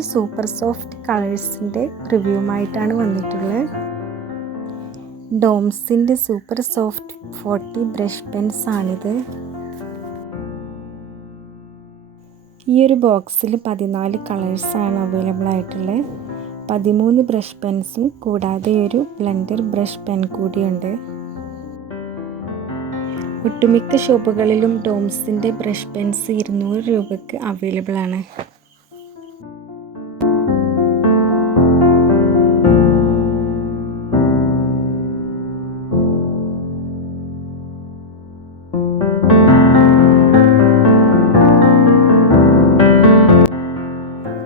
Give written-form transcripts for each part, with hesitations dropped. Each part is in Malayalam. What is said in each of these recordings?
ഒരു സൂപ്പർ സോഫ്റ്റ് കളേഴ്സിൻ്റെ റിവ്യൂമായിട്ടാണ് വന്നിട്ടുള്ളത്. ഡോംസിൻ്റെ സൂപ്പർ സോഫ്റ്റ് 40 ബ്രഷ് പെൻസ് ആണിത്. ഈ ഒരു ബോക്സിൽ 14 കളേഴ്സാണ് അവൈലബിൾ ആയിട്ടുള്ളത്. 13 ബ്രഷ് പെൻസും കൂടാതെ ഒരു ബ്ലെൻഡർ ബ്രഷ് പെൻ കൂടിയുണ്ട്. ഒട്ടുമിക്ക ഷോപ്പുകളിലും ഡോംസിൻ്റെ ബ്രഷ് പെൻസ് 200 രൂപയ്ക്ക് അവൈലബിൾ ആണ്.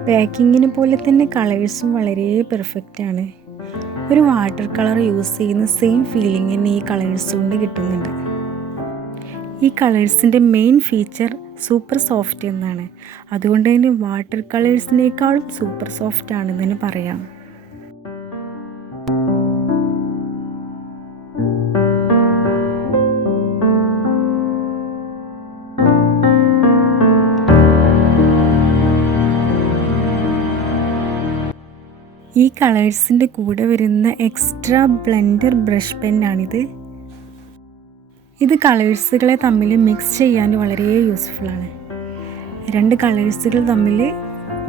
പാക്കിങ്ങിനെ പോലെ തന്നെ കളേഴ്സും വളരെ പെർഫെക്റ്റ് ആണ്. ഒരു വാട്ടർ കളർ യൂസ് ചെയ്യുന്ന സെയിം ഫീലിംഗ് തന്നെ ഈ കളേഴ്സ് കൊണ്ട് കിട്ടുന്നുണ്ട്. ഈ കളേഴ്സിൻ്റെ മെയിൻ ഫീച്ചർ സൂപ്പർ സോഫ്റ്റ് എന്നാണ്. അതുകൊണ്ട് തന്നെ വാട്ടർ കളേഴ്സിനേക്കാളും സൂപ്പർ സോഫ്റ്റ് ആണെന്ന് തന്നെ പറയാം. ഈ കളേഴ്സിൻ്റെ കൂടെ വരുന്ന എക്സ്ട്രാ ബ്ലെൻഡർ ബ്രഷ് പെന്നാണിത്. ഇത് കളേഴ്സുകളെ തമ്മിൽ മിക്സ് ചെയ്യാൻ വളരെ യൂസ്ഫുള്ളാണ്. 2 കളേഴ്സുകൾ തമ്മിൽ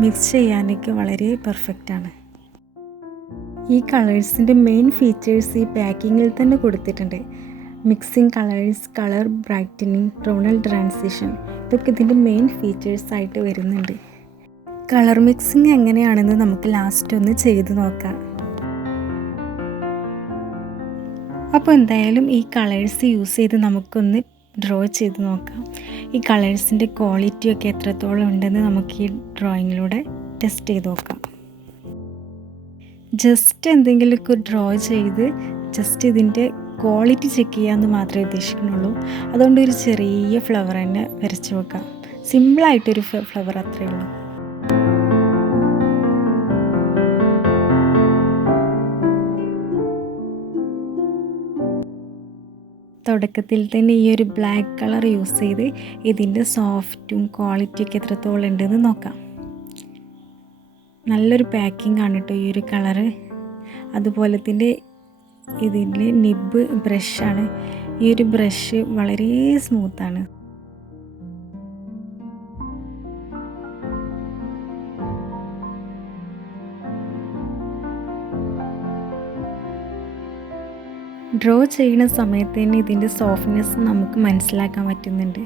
മിക്സ് ചെയ്യാനൊക്കെ വളരെ പെർഫെക്റ്റാണ്. ഈ കളേഴ്സിൻ്റെ മെയിൻ ഫീച്ചേഴ്സ് ഈ പാക്കിങ്ങിൽ തന്നെ കൊടുത്തിട്ടുണ്ട്. Mixing colours, colour brightening, tonal transition, ഇതൊക്കെ ഇതിൻ്റെ മെയിൻ ഫീച്ചേഴ്സായിട്ട് വരുന്നുണ്ട്. കളർ മിക്സിങ് എങ്ങനെയാണെന്ന് നമുക്ക് ലാസ്റ്റ് ഒന്ന് ചെയ്ത് നോക്കാം. അപ്പോൾ എന്തായാലും ഈ കളേഴ്സ് യൂസ് ചെയ്ത് നമുക്കൊന്ന് ഡ്രോ ചെയ്ത് നോക്കാം. ഈ കളേഴ്സിൻ്റെ ക്വാളിറ്റിയൊക്കെ എത്രത്തോളം ഉണ്ടെന്ന് നമുക്ക് ഈ ഡ്രോയിങ്ങിലൂടെ ടെസ്റ്റ് ചെയ്ത് നോക്കാം. ജസ്റ്റ് എന്തെങ്കിലുമൊക്കെ ഡ്രോ ചെയ്ത് ജസ്റ്റ് ഇതിൻ്റെ ക്വാളിറ്റി ചെക്ക് ചെയ്യാമെന്ന് മാത്രമേ ഉദ്ദേശിക്കുന്നുള്ളൂ. അതുകൊണ്ട് ഒരു ചെറിയ ഫ്ലവർ തന്നെ വരച്ച് നോക്കാം. സിമ്പിളായിട്ടൊരു ഫ്ലവർ അത്രയേ ഉള്ളൂ. തുടക്കത്തിൽ തന്നെ ഈ ഒരു ബ്ലാക്ക് കളർ യൂസ് ചെയ്ത് ഇതിൻ്റെ സോഫ്റ്റും ക്വാളിറ്റിയൊക്കെ എത്രത്തോളം ഉണ്ടെന്ന് നോക്കാം. നല്ലൊരു പാക്കിംഗ് ആണ് കേട്ടോ ഈ ഒരു കളറ്. അതുപോലെ തന്നെ ഇതിൻ്റെ നിബ് ബ്രഷാണ്. ഈ ഒരു ബ്രഷ് വളരെ സ്മൂത്താണ്. ഡ്രോ ചെയ്യുന്ന സമയത്ത് തന്നെ ഇതിൻ്റെ സോഫ്റ്റ്നെസ് നമുക്ക് മനസ്സിലാക്കാൻ പറ്റുന്നുണ്ട്.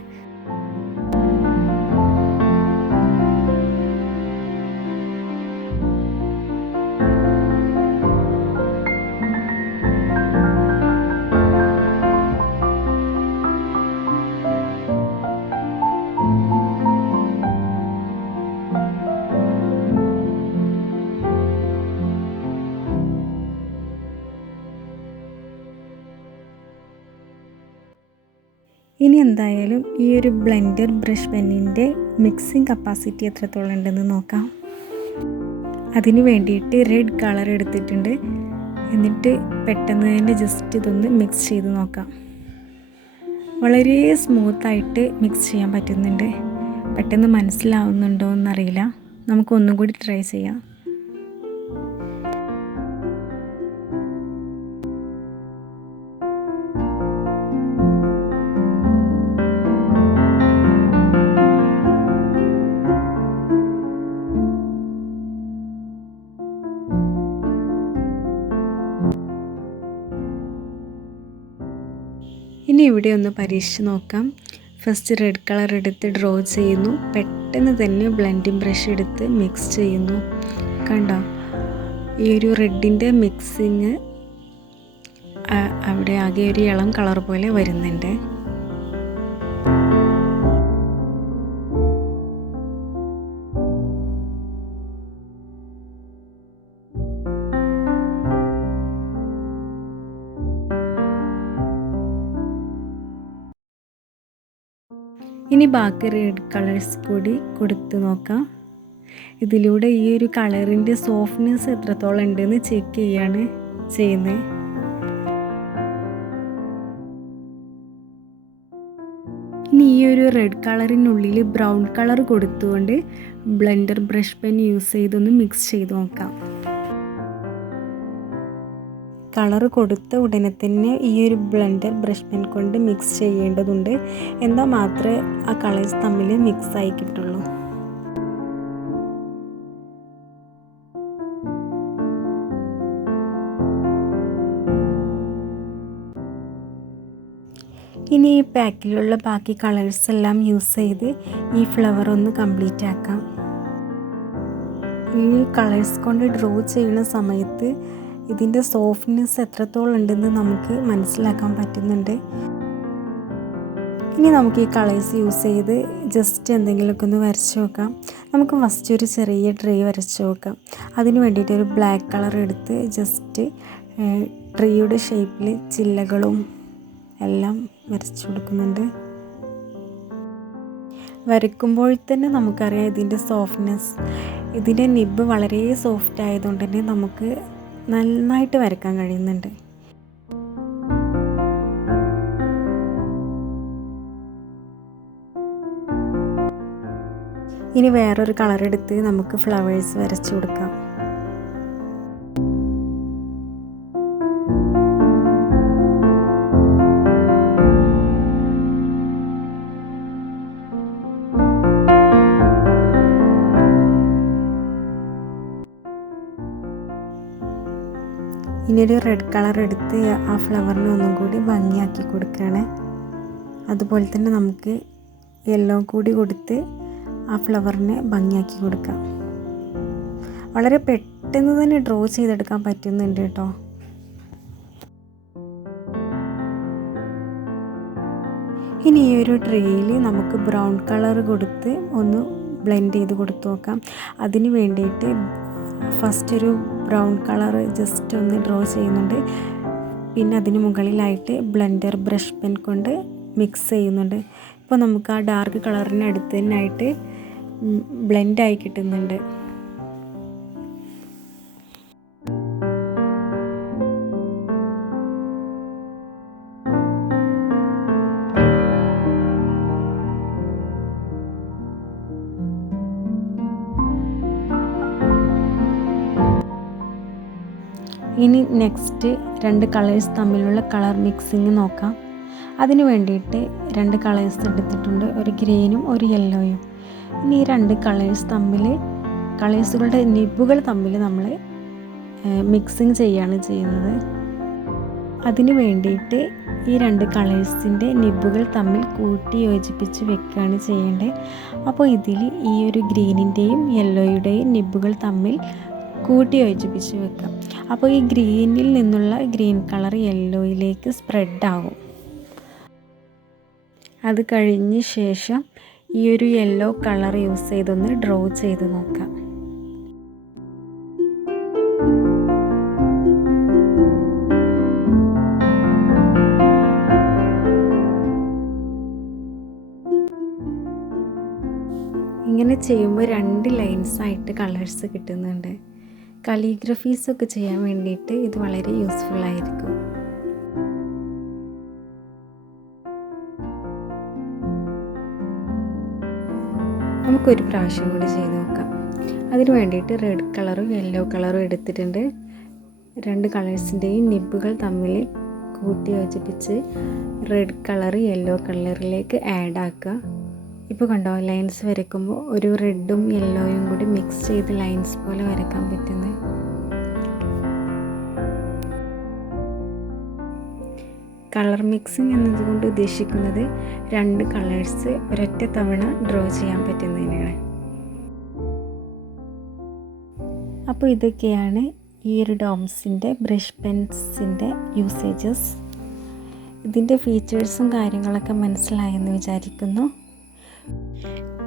ഇനി എന്തായാലും ഈ ഒരു ബ്ലെൻഡർ ബ്രഷ് പെന്നിൻ്റെ മിക്സിംഗ് കപ്പാസിറ്റി എത്രത്തോളം ഉണ്ടെന്ന് നോക്കാം. അതിന് വേണ്ടിയിട്ട് റെഡ് കളർ എടുത്തിട്ടുണ്ട്. എന്നിട്ട് പെട്ടെന്ന് തന്നെ ജസ്റ്റ് ഇതൊന്ന് മിക്സ് ചെയ്ത് നോക്കാം. വളരെ സ്മൂത്തായിട്ട് മിക്സ് ചെയ്യാൻ പറ്റുന്നുണ്ട്. പെട്ടെന്ന് മനസ്സിലാവുന്നുണ്ടോ എന്നറിയില്ല. നമുക്കൊന്നും കൂടി ട്രൈ ചെയ്യാം. ഇനി ഇവിടെ ഒന്ന് പരീക്ഷിച്ച് നോക്കാം. ഫസ്റ്റ് റെഡ് കളർ എടുത്ത് ഡ്രോ ചെയ്യുന്നു. പെട്ടെന്ന് തന്നെ ബ്ലെൻഡിങ് ബ്രഷ് എടുത്ത് മിക്സ് ചെയ്യുന്നു. കണ്ടോ, ഈ ഒരു റെഡിൻ്റെ മിക്സിങ് അവിടെ ആകെ ഒരു ഇളം കളർ പോലെ വരുന്നുണ്ട്. ഇനി ബാക്കി റെഡ് കളേഴ്സ് കൂടി കൊടുത്ത് നോക്കാം. ഇതിലൂടെ ഈ ഒരു കളറിൻ്റെ സോഫ്റ്റ്നെസ് എത്രത്തോളം ഉണ്ടെന്ന് ചെക്ക് ചെയ്യാണ് ചെയ്യുന്നത്. ഇനി ഈ ഒരു റെഡ് കളറിനുള്ളിൽ ബ്രൗൺ കളർ കൊടുത്തുകൊണ്ട് ബ്ലെൻഡർ ബ്രഷ് പെൻ യൂസ് ചെയ്തൊന്ന് മിക്സ് ചെയ്ത് നോക്കാം. കളർ കൊടുത്ത ഉടനെ തന്നെ ഈ ഒരു ബ്ലെൻഡർ ബ്രഷ് പെൻ കൊണ്ട് മിക്സ് ചെയ്യേണ്ടതുണ്ട്. എന്നാൽ മാത്രമേ ആ കളേഴ്സ് തമ്മിൽ മിക്സായി കിട്ടുള്ളൂ. ഇനി ഈ പാക്കിലുള്ള ബാക്കി കളേഴ്സ് എല്ലാം യൂസ് ചെയ്ത് ഈ ഫ്ലവർ ഒന്ന് കംപ്ലീറ്റ് ആക്കാം. ഈ കളേഴ്സ് കൊണ്ട് ഡ്രോ ചെയ്യുന്ന സമയത്ത് ഇതിൻ്റെ സോഫ്റ്റ്നെസ് എത്രത്തോളം ഉണ്ടെന്ന് നമുക്ക് മനസ്സിലാക്കാൻ പറ്റുന്നുണ്ട്. ഇനി നമുക്ക് ഈ കളേഴ്സ് യൂസ് ചെയ്ത് ജസ്റ്റ് എന്തെങ്കിലുമൊക്കെ ഒന്ന് വരച്ച് നോക്കാം. നമുക്ക് ഫസ്റ്റ് ഒരു ചെറിയ ട്രീ വരച്ച് നോക്കാം. അതിന് വേണ്ടിയിട്ട് ഒരു ബ്ലാക്ക് കളർ എടുത്ത് ജസ്റ്റ് ട്രീയുടെ ഷേപ്പിൽ ചില്ലകളും എല്ലാം വരച്ചു കൊടുക്കുന്നുണ്ട്. വരയ്ക്കുമ്പോൾ തന്നെ നമുക്കറിയാം ഇതിൻ്റെ സോഫ്റ്റ്നെസ്. ഇതിൻ്റെ നിബ്ബ് വളരെ സോഫ്റ്റ് ആയതുകൊണ്ട് തന്നെ നമുക്ക് നന്നായിട്ട് വരയ്ക്കാൻ കഴിയുന്നുണ്ട്. ഇനി വേറൊരു കളർ എടുത്ത് നമുക്ക് ഫ്ലവേഴ്സ് വരച്ചു കൊടുക്കാം. ഇനിയൊരു റെഡ് കളർ എടുത്ത് ആ ഫ്ലവറിനെ ഒന്നും കൂടി ഭംഗിയാക്കി കൊടുക്കുകയാണ്. അതുപോലെ തന്നെ നമുക്ക് യെല്ലോ കൂടി കൊടുത്ത് ആ ഫ്ലവറിനെ ഭംഗിയാക്കി കൊടുക്കാം. വളരെ പെട്ടെന്ന് തന്നെ ഡ്രോ ചെയ്തെടുക്കാൻ പറ്റുന്നുണ്ട് കേട്ടോ. ഇനി ഈ ഒരു ട്രീയിൽ നമുക്ക് ബ്രൗൺ കളർ കൊടുത്ത് ഒന്ന് ബ്ലെൻഡ് ചെയ്ത് കൊടുത്തു നോക്കാം. അതിന് വേണ്ടിയിട്ട് ഫസ്റ്റ് ഒരു ബ്രൗൺ കളർ ജസ്റ്റ് ഒന്ന് ഡ്രോ ചെയ്യുന്നുണ്ട്. പിന്നെ അതിന് മുകളിലായിട്ട് ബ്ലെൻഡർ ബ്രഷ് പെൻ കൊണ്ട് മിക്സ് ചെയ്യുന്നുണ്ട്. ഇപ്പോൾ നമുക്ക് ആ ഡാർക്ക് കളറിന് അടുത്ത് തന്നെയായിട്ട് ബ്ലെൻഡായി കിട്ടുന്നുണ്ട്. ഇനി നെക്സ്റ്റ് രണ്ട് കളേഴ്സ് തമ്മിലുള്ള കളർ മിക്സിങ് നോക്കാം. അതിന് വേണ്ടിയിട്ട് രണ്ട് കളേഴ്സ് എടുത്തിട്ടുണ്ട്, ഒരു ഗ്രീനും ഒരു യെല്ലോയും. ഇനി ഈ രണ്ട് കളേഴ്സുകളുടെ നിബുകൾ തമ്മിൽ നമ്മൾ മിക്സിങ് ചെയ്യാണ് ചെയ്യുന്നത്. അതിന് വേണ്ടിയിട്ട് ഈ രണ്ട് കളേഴ്സിൻ്റെ നിബുകൾ തമ്മിൽ കൂട്ടി യോജിപ്പിച്ച് വെക്കുകയാണ് ചെയ്യേണ്ടത്. അപ്പോൾ ഇതിൽ ഈ ഒരു ഗ്രീനിൻ്റെയും യെല്ലോയുടെയും നിബുകൾ തമ്മിൽ കൂട്ടി യോജിപ്പിച്ച് വെക്കാം. അപ്പോൾ ഈ ഗ്രീനിൽ നിന്നുള്ള ഗ്രീൻ കളർ യെല്ലോയിലേക്ക് സ്പ്രെഡ് ആകും. അത് കഴിഞ്ഞ ശേഷം ഈ ഒരു യെല്ലോ കളർ യൂസ് ചെയ്തൊന്ന് ഡ്രോ ചെയ്ത് നോക്കാം. ഇങ്ങനെ ചെയ്യുമ്പോൾ രണ്ട് ലൈൻസായിട്ട് കളേഴ്സ് കിട്ടുന്നുണ്ട്. കലിഗ്രഫീസൊക്കെ ചെയ്യാൻ വേണ്ടിയിട്ട് ഇത് വളരെ യൂസ്ഫുൾ ആയിരിക്കും. നമുക്കൊരു പ്രാവശ്യം കൂടി ചെയ്ത് നോക്കാം. അതിന് വേണ്ടിയിട്ട് റെഡ് കളറും യെല്ലോ കളറും എടുത്തിട്ടുണ്ട്. രണ്ട് കളേഴ്സിൻ്റെയും നിബുകൾ തമ്മിൽ കൂട്ടി യോജിപ്പിച്ച് റെഡ് കളർ യെല്ലോ കളറിലേക്ക് ആഡ് ആക്കുക. ഇപ്പോൾ കണ്ടോ, ലൈൻസ് വരയ്ക്കുമ്പോൾ ഒരു റെഡും യെല്ലോയും കൂടി മിക്സ് ചെയ്ത് ലൈൻസ് പോലെ വരയ്ക്കാൻ പറ്റുന്നത്. കളർ മിക്സിങ് എന്നതുകൊണ്ട് ഉദ്ദേശിക്കുന്നത് രണ്ട് കളേഴ്സ് ഒരൊറ്റ തവണ ഡ്രോ ചെയ്യാൻ പറ്റുന്നതിനാണ്. അപ്പോൾ ഇതൊക്കെയാണ് ഈ ഒരു ഡോംസിൻ്റെ ബ്രഷ് പെൻസിൻ്റെ യൂസേജസ്. ഇതിൻ്റെ ഫീച്ചേഴ്സും കാര്യങ്ങളൊക്കെ മനസ്സിലായെന്ന് വിചാരിക്കുന്നു.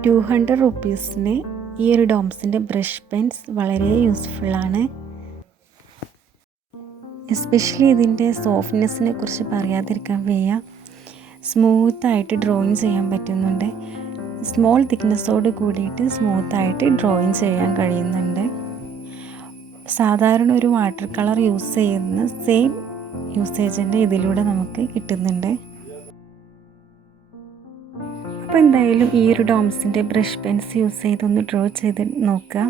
200 റുപ്പീസിന് ഈ ഒരു ഡോംസിൻ്റെ ബ്രഷ് പെൻസ് വളരെ യൂസ്ഫുള്ളാണ്. എസ്പെഷ്യലി ഇതിൻ്റെ സോഫ്റ്റ്നെസ്സിനെ കുറിച്ച് പറയാതിരിക്കാൻ വയ്യ. സ്മൂത്തായിട്ട് ഡ്രോയിങ് ചെയ്യാൻ പറ്റുന്നുണ്ട്. സ്മോൾ തിക്നെസ്സോട് കൂടിയിട്ട് സ്മൂത്തായിട്ട് ഡ്രോയിങ് ചെയ്യാൻ കഴിയുന്നുണ്ട്. സാധാരണ ഒരു വാട്ടർ കളർ യൂസ് ചെയ്യുന്ന സെയിം യൂസേജിൻ്റെ ഇതിലൂടെ നമുക്ക് കിട്ടുന്നുണ്ട്. അപ്പോൾ എന്തായാലും ഈ ഒരു ഡോംസിൻ്റെ ബ്രഷ് പെൻസ് യൂസ് ചെയ്തൊന്ന് ഡ്രോ ചെയ്ത് നോക്കുക.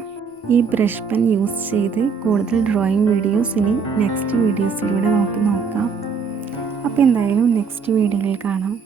ഈ ബ്രഷ് പെൻ യൂസ് ചെയ്ത് കൂടുതൽ ഡ്രോയിങ് വീഡിയോസ് ഇനി നെക്സ്റ്റ് വീഡിയോസിലൂടെ നമുക്ക് നോക്കാം. അപ്പോൾ എന്തായാലും നെക്സ്റ്റ് വീഡിയോയിൽ കാണാം.